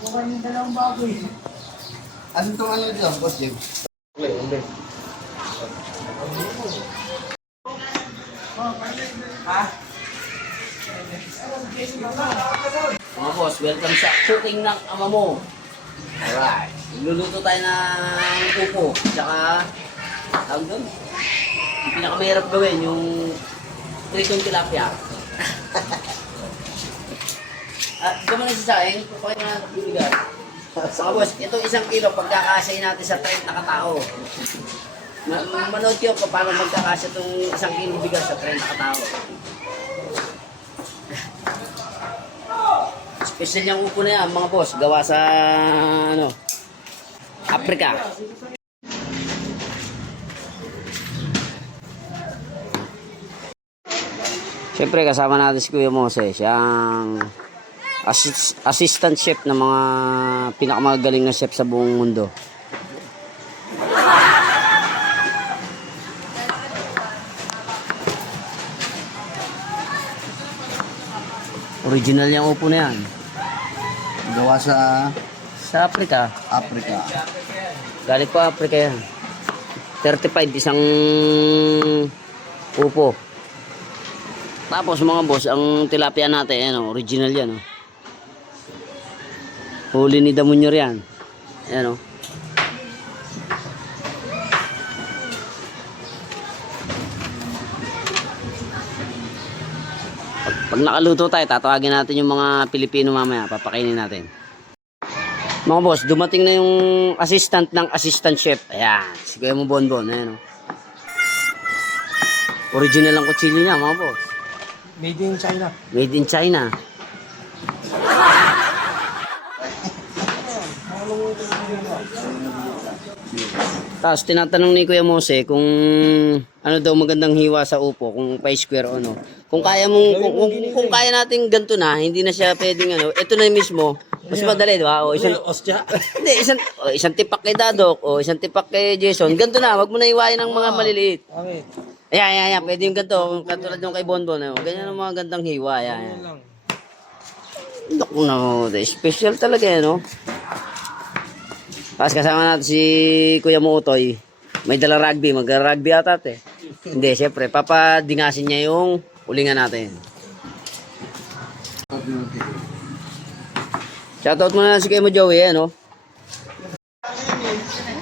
Bukay yung dalawang baboy. Ano itong ano dito, Boss Jim? Mga boss, welcome sa cooking ng ama mo. Alright. Luluto tayo ng pupo. Tsaka, tawag doon. Yung pinakamahirap gawin, yung pritong tilapia. At gawin na sa saing, pakita na bibigat. Mga boss, itong 1 kilo, pagkakasayin natin sa 30 katao. Manood kayo kung paano magkakasya itong 1 kilo bigas sa 30 katao. Special yung upo na yan, mga boss, gawa sa ano, Africa. Siyempre kasama natin si Kuya Moses, siyang assistant chef ng mga pinakamagaling na chef sa buong mundo. Original yung upo na yan. Gawa sa Africa. Africa. Galing pa Africa yan. 35 isang upo. Tapos mga boss, ang tilapia natin, ano, original yan. Oh. Huli ni Damunyor yan. Ayan o. Oh. Pag nakaluto tayo, tatawagin natin yung mga Pilipino mamaya. Papakainin natin. Mga boss, dumating na yung assistant ng assistant chef. Ayan, si Kuya mo Bonbon. Ayan o. Original ang kutsilyo niya, mga boss. Made in China. Made in China. Tapos tinatanong ni Kuya Mose kung ano daw magandang hiwa sa upo, kung pa-square o ano. Kung kaya mong kung kaya natin ganito na, hindi na siya pwedeng ano, ito na mismo. Mas madali, di ba? O isang Ostya. hindi, isang tipak kay Dadok o isang tipak kay Jason. Ganito na, wag mo na iwain ng mga maliliit. Okay. Ayan, pwede yung ganito, katulad yung kay Bonbon. Ganyan ang mga gandang hiwa, ayan. Naku na, special talaga yan, no? Tapos kasama natin si Kuya Muutoy. May dala rugby, mag-rugby ata eh. Hindi, syempre, papadingasin niya yung ulingan natin. Shoutout muna na si Kuya mo Joey, ano?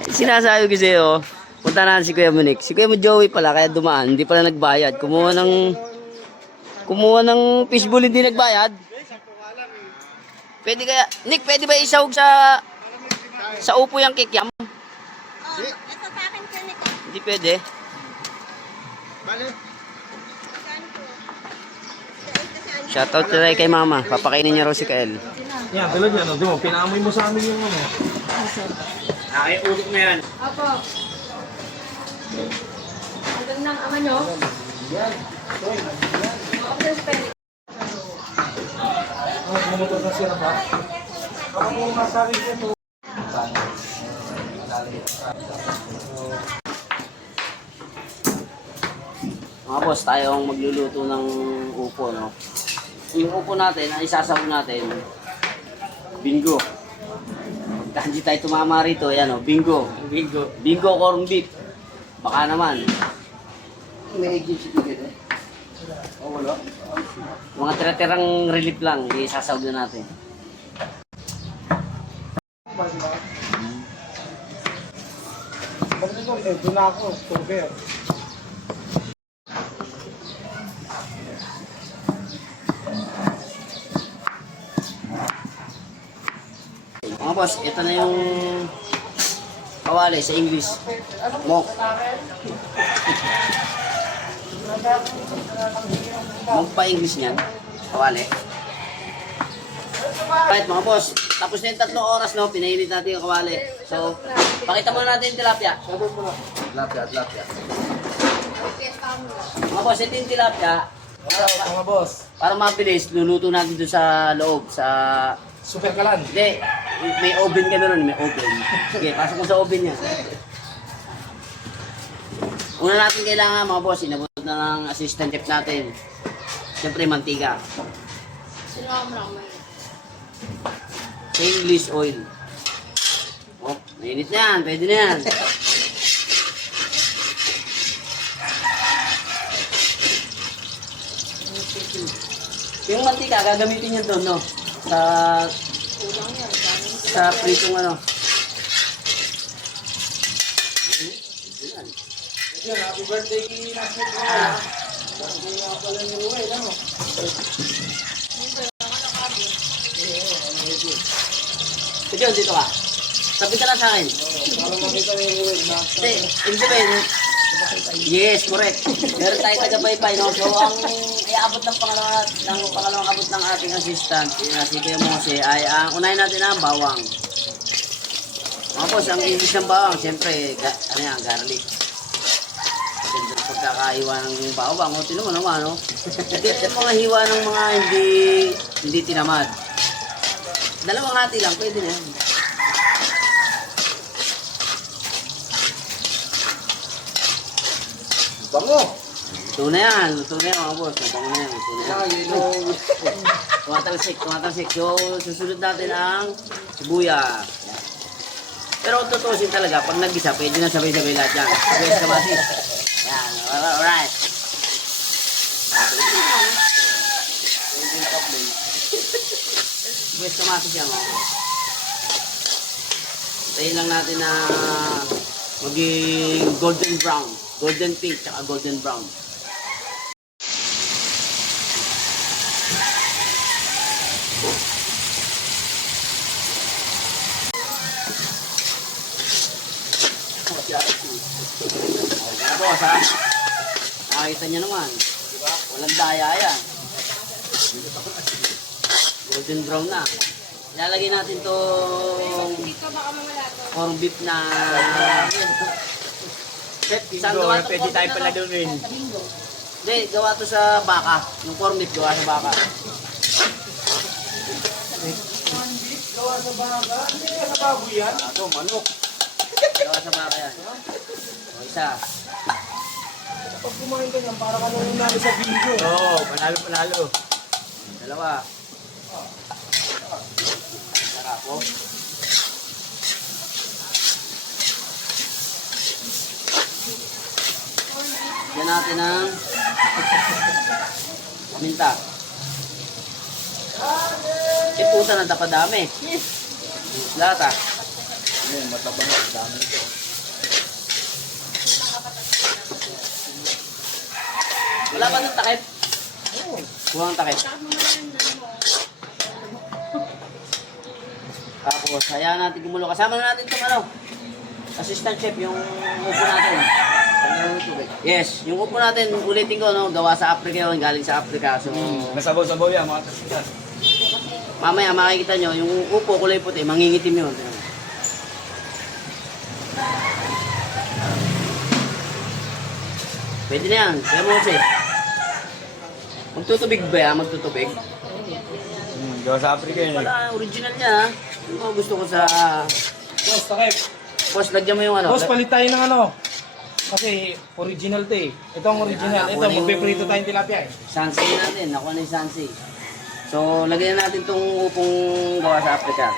Sinasabi ko sa'yo, punta na si Kuya Monique. Si Kuya mo Joey pala, kaya dumaan, hindi pala nagbayad. Kumuha ng fishbowl, hindi nagbayad. Pwede kaya, Nick, pwede ba isahog sa upo yung kikiam? Ito sa akin, Kuya ko. Hindi pwede. Shoutout tayo kay Mama. Papakainin niya raw si Kael. Yan, tulad yan. Di mo, pinaamoy mo sa amin yung ano. Ulit na yan. Opo. Ang ganda ng ama nyo. Yan. Bumutot na siya ba? Ako mo masabi siya to. Mga boss, tayong magluluto ng upo, no? Yung upo natin, ang isasaw natin, bingo. Pagka hindi tayo tumama rito, yan o, bingo. Bingo corn beef. Baka naman. May exit eh. O, wala. Mga tira-tirang relief lang, isasaw na natin. Doon na ako, October. Mga boss, ito na yung kawali sa English. Mok. Mok pa English niyan. Kawali. Right mga boss, tapos na yung 3 oras, no? Pinainit natin yung kawali. So, pakita muna natin yung tilapia. Tilapia. Mga boss, ito yung tilapia. Mga boss, Para mabilis, luluto natin doon sa loob, sa... super kalan. Hindi, may oven kami ron, may oven. Sige, pasok mo sa oven niya. Una natin kailangan mga boss, inabot na ng assistant chef natin. Siyempre, mantika. Sinuha mo lang. Stainless oil. Oh, mainit na yan. Pwede na yan. Yung mantika, gagamitin nyo doon, no? Sa pritong ano. Happy birthday kay Nasir ko. Birthday nga pala ni Ruel, ano? Sige, dito ka. Sabi ka lang sa akin. Para makita ni Ruel na. Hindi, hindi sabihin. Yes, correct. Meron tayo taga-baypay, no? So, ang iaabot ng pangalawang abot ng ating assistant, si Kuya Mose, ay ang unahin natin ang bawang. Mga boss, ang ibig ng bawang, siyempre, ano yan, garlic. Siyempre, pagkakahiwa ng bawang, o tinan mo naman, no? Ito yung mga hiwa ng mga hindi tinamad. Dalawang hati lang, pwede na yan. Bango! Luto na yan, mga boss. Mabango na yan, luto na yan. Tumatalsik. So, susunod natin ang sibuyas. Yan. Pero kung tutusin talaga, pag nag-isa, pwede na sabay-sabay lahat yan. Sibuyas kamatis. Yan, alright. Sibuyas kamatis yan, mga boss. Tayin lang natin na maging golden brown. Golden pink, tsaka golden brown. Boss, ha? Nakita niyo naman. Walang daya yan. Golden brown na. Ilalagay natin itong corned beef na saan gawa ito? Pwede tayo pala gawin. Hindi, gawa ito sa baka. Yung corned beef gawa sa baka. Gawa sa baka. Hindi kaya sa baboy yan. Ito, manok. Gawa sa baka yan. O, isa. Pag kumain ka yan, para ka nung unali sa bingo. Oo, panalo. Dalawa. Sarap po. Yan natin ang paminta. Pusa na dapadami. Lahat ah. Ayun, matabang na. Dami ito. Wala ba ng takip? Kuha ng takip. Tapos, hayaan natin gumulo. Kasama na natin itong ano, assistant chef, yung upo natin. Yes, yung upo natin, ulitin ko, no, gawa sa Africa yun, galing sa Africa. So, Nasabaw-sabaw yan, mga kasikas. mamaya makikita nyo, yung upo kulay puti, mangingitim yun. Pwede na yan, kaya mo kasi. Magtutubig ba yan? Magtutubig? Gawa sa Africa yun. Wala, original niya ha. Yung mga gusto ko sa... Boss, takip. Boss, lagyan mo yung ano. Boss, palit tayo ng ano. Kasi original to eh. Ito ang original. Ayan, Ito, ako na yung- magpiprito tayong tilapia eh. Sansay natin, nakuha na yung sansay. So, lagyan natin itong upong gawa sa Africa.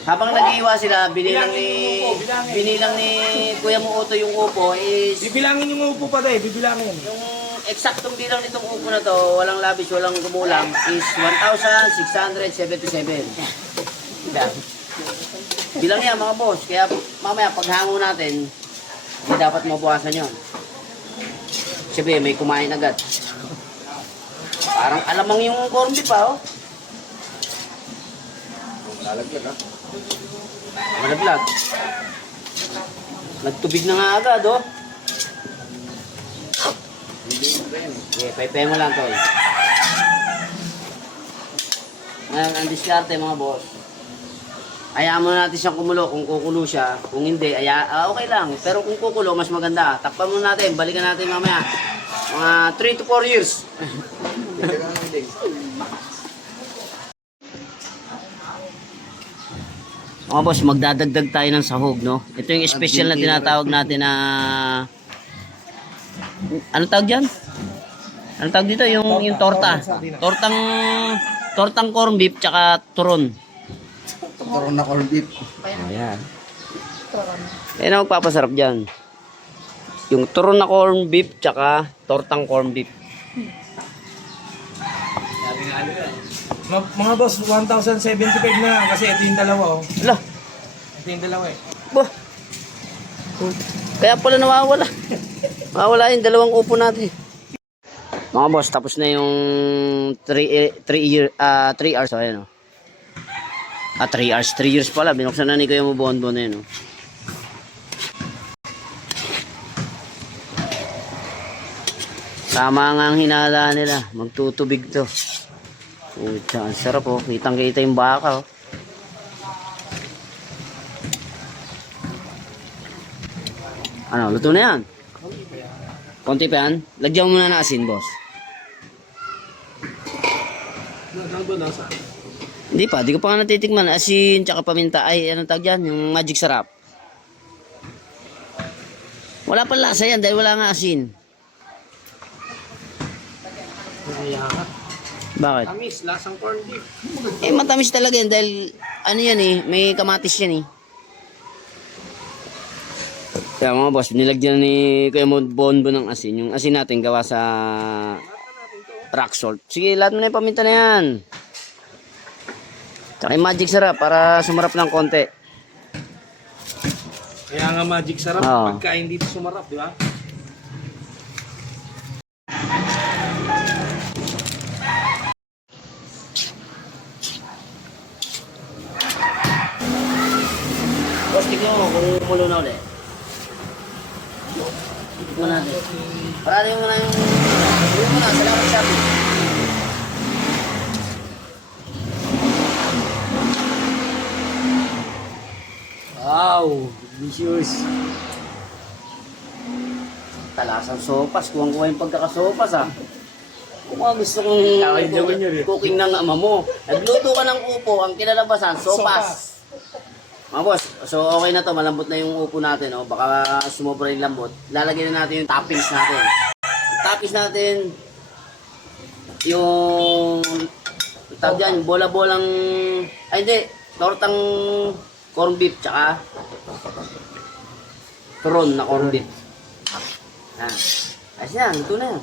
Habang nag-iiwa sila, binilang ni Kuya Muuto yung upo is Bibilangin yung upo pa tayo, bibilangin. yung eksaktong bilang nitong upo na to, walang labis, walang gumulang, is 1,677. Bilang yan mga boss, kaya mamaya paghango natin, hindi dapat mabuwasan yun. Sabi, may kumain agad. Parang alamang yung corned beef pa, oh. Lalagyan ha. Malaglag. Nagtubig na nga agad, oh. Okay, paypay mo lang, tol. Ngayon, ang diskarte, mga boss. Hayaan mo natin siyang kumulo kung kukulo siya. Kung hindi, okay lang. Pero kung kukulo, mas maganda. Takpan mo natin, balikan natin mamaya. Mga 3 to 4 years. Mga boss, magdadagdag tayo ng sahog, no? Ito yung special na tinatawag natin na... Ano tawag dyan? Ano tawag dito? Yung torta. tortang corn beef, tsaka turon. Turon na corned beef. Ayan. Yan ang magpapasarap dyan. Yung turon na corn beef, tsaka tortang corn beef. Mga boss, 1,075 na kasi ito yung dalawa oh. Ala, Ito yung dalawa eh. bah. Kaya pala nawawala. Nawawala yung dalawang upo natin. Mga boss, tapos na yung 3 hours. So, ayan o. 3 hours. 3 years pala. Binuksan na ni Kuya mo bonbon na yun o. Tama nga ang hinala nila. Magtutubig to. Pucha, ang sarap oh. Kitang-kita yung baka oh. Ano, luto na yan? Konti pa yan? Lagyan mo muna ng asin, boss. Hindi pa, di ko pa nga natitikman. Asin, tsaka paminta. Ay, anong tawag dyan? Yung magic sarap. Wala pa lasa yan dahil wala nga asin. Bakit? Tamis, lasang corned beef. Matamis talaga yan dahil ano yan eh, may kamatis yan eh. Kaya mga boss, nilagyan ni Kuya Bonbon ng asin. Yung asin natin gawa sa rock salt. Sige, lahat mo na yung paminta na yan. Tsaka yung magic sarap para sumarap ng konti. Kaya nga magic sarap, Oo. pagkain dito sumarap, di ba? Boss, tignan mo kung umulo na ulit. Tignan natin. Parating mo na yung... Tignan mo na, salamat sa atin. Wow, delicious. Talasang sopas, kuwang-kuwa yung pagkakasopas ah. Kung mga gusto kong cooking ng ama mo, nagluto ka ng upo, ang kinalabasan, sopas. Mga boss, so okay na to, malambot na yung upo natin, oh. Baka sumobra yung lambot. Lalagyan na natin yung toppings natin. Yung toppings natin, yung tawag dyan, bola-bolang, ay hindi, tortang corn beef, tsaka turon na corn beef. Yan. Ayos yan, ito na yan.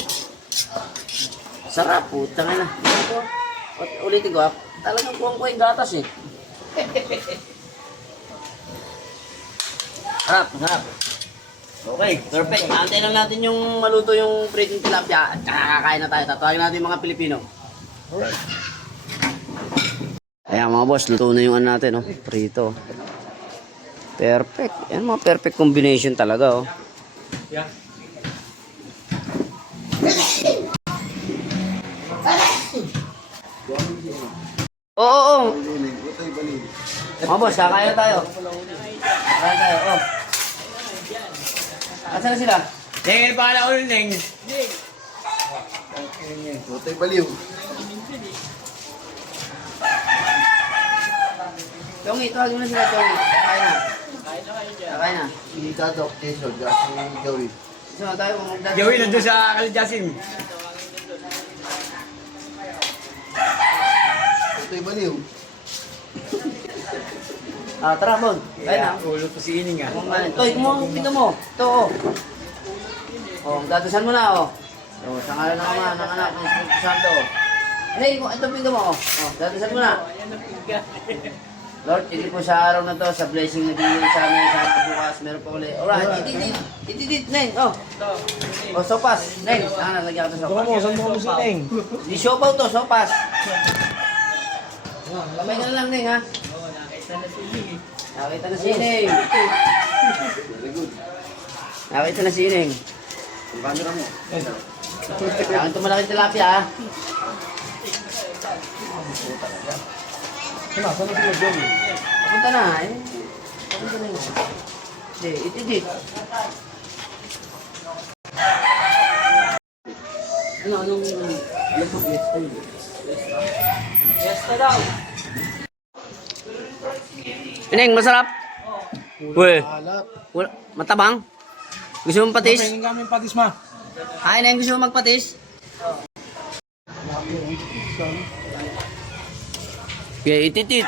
Sarap, putang na. Ulitin ko, talagang kuwang ko yung gatas eh. Harap, harap. Okay, perfect. Antay lang natin yung maluto yung freaking tilapia at kakain na tayo. Tatawagin natin yung mga Pilipino. Alright. Ayan mga boss, luto na yung ano natin, oh. Prito. Perfect. Yan mga perfect combination talaga, oh. Yeah. Oo, oo. Mga boss, kakain na tayo. Kakain tayo, oh. Asan na sila? Neng, pala ulit, Neng. Butay baliw. Tongi, tawagin mo na sila, Tongi. Kakain na. Kakain na. Hindi ka dok, keso, kasi gawin. Gusto na tayo kung magdadaan. Gawin nandun sa Kalidyasin. Butay baliw. Tara, Bon. Kain na. Ulo ko si Ining ah. Toy, kumuha pito mo. Ito, oh. Oh, datusan mo na, oh. Oh, sa ngalan ng Ama, ng Anak, ng Espiritu Santo. Hey, ito pito mo, oh. Oh, datusan mo na. Lord, hindi po sa araw na to, sa blessing na bigyan sa amin, sa bukas, meron pa ulit. Alright, itidit, Neng, oh. Oh, sopas, Neng. Lagyan ko ito Saan sopas. mo si Neng? Di siopaw to, sopas. Kamay ka na lang, Neng, ha? Nakita na si Neng. Nakita na si Neng. Ang camera mo. Kailangan ito malaking tilapia, ha? Saan na sila Joey? Papunta na, eh. Papunta na yun. Hindi, itidit. Anong laptop fiesta yun? Fiesta daw. Neng, masarap? Uy. Wala, matabang? Gusto mong patis? Neng kami patis ma. Ay, Neng, gusto mong magpatis? Okay, ititit.